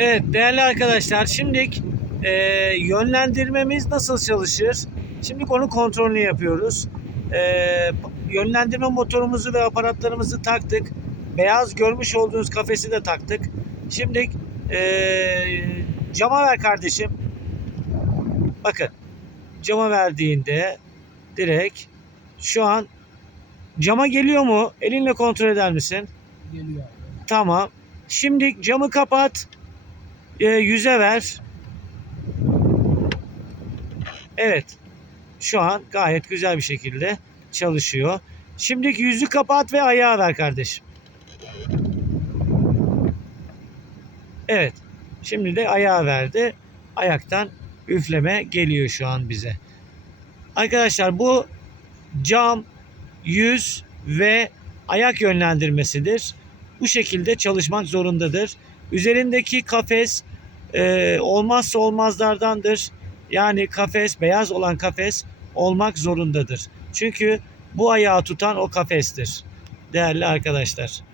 Evet değerli arkadaşlar şimdilik e, yönlendirmemiz nasıl çalışır? Şimdi onu kontrolünü yapıyoruz. E, yönlendirme motorumuzu ve aparatlarımızı taktık. Beyaz görmüş olduğunuz kafesi de taktık. Şimdi e, cama ver kardeşim. Bakın cama verdiğinde direkt şu an cama geliyor mu? Elinle kontrol eder misin? Geliyor. Tamam. Şimdi camı kapat. E, yüze ver. Evet. Şu an gayet güzel bir şekilde çalışıyor. Şimdi yüzü kapat ve ayağa ver kardeşim. Evet. Şimdi de ayağa verdi. Ayaktan üfleme geliyor şu an bize. Arkadaşlar bu cam, yüz ve ayak yönlendirmesidir. Bu şekilde çalışmak zorundadır. Üzerindeki kafes e, olmazsa olmazlardandır. Yani kafes, beyaz olan kafes olmak zorundadır. Çünkü bu ayağı tutan o kafestir. Değerli arkadaşlar.